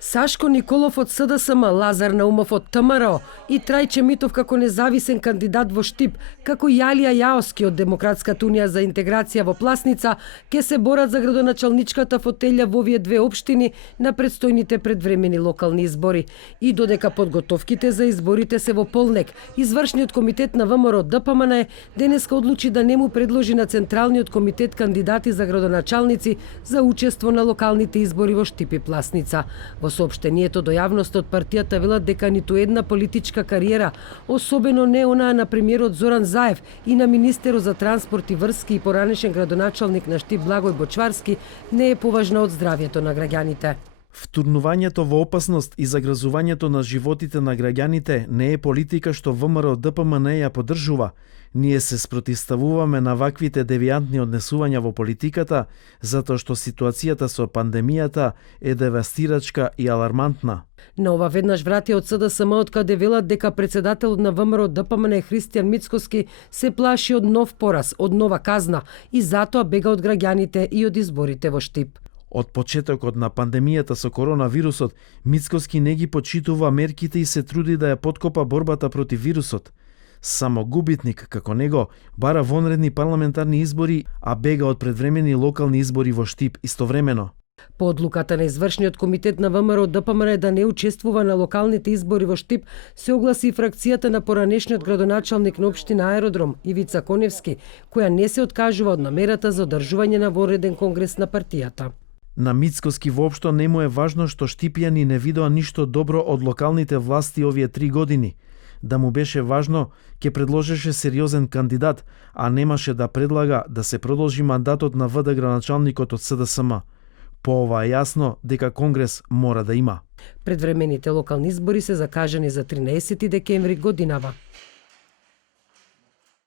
Сашко Николов од СДСМ, Лазар Наумов од ТМРО и Трајче Митов како независен кандидат во Штип, како Јалија Јаоски од Демократската унија за интеграција во Пласница, ке се борат за градоначалничката фотелја во овие две општини на предстојните предвремени локални избори. И додека подготовките за изборите се во полнек, извршниот комитет на ВМРО ДПМН денеска одлучи да не му предложи на Централниот комитет кандидати за градоначалници за учество на локалните избори во Штип и Пласница. Во соопштението до јавноста од партијата велат дека ниту една политичка кариера, особено не онаа на премиерот Зоран Заев и на министерот за транспорт и врски и поранешен градоначалник на Штип Благој Бочварски, не е поважна од здравјето на граѓаните. Втурнувањето во опасност и загрозувањето на животите на граѓаните не е политика што ВМРО ДПМН ја поддржува. Ние се спротивставуваме на ваквите девијантни однесувања во политиката, затоа што ситуацијата со пандемијата е девастирачка и алармантна. На ова веднаш врати од СДСМ, од каде велат дека председателот на ВМРО ДПМН Христијан Мицкоски се плаши од нов пораз, од нова казна и затоа бега од граѓаните и од изборите во Штип. Од почетокот на пандемијата со коронавирусот, Мицкоски не ги почитува мерките и се труди да ја подкопа борбата против вирусот. Само губитник, како него, бара вонредни парламентарни избори, а бега од предвремени локални избори во Штип истовремено. По одлуката на извршниот комитет на ВМРО ДПМН да не учествува на локалните избори во Штип, се огласи фракцијата на поранешниот градоначалник на општина Аеродром Ивица Коневски, која не се откажува од намерата за одржување на вонреден конгрес на партијата. На Мицкоски воопшто не му е важно што штипјани не видоа ништо добро од локалните власти овие 3 години. Да му беше важно, ќе предложеше сериозен кандидат, а немаше да предлага да се продолжи мандатот на ВД градоначалникот од СДСМ. По ова е јасно дека конгрес мора да има. Предвремените локални избори се закажани за 13 декември годинава.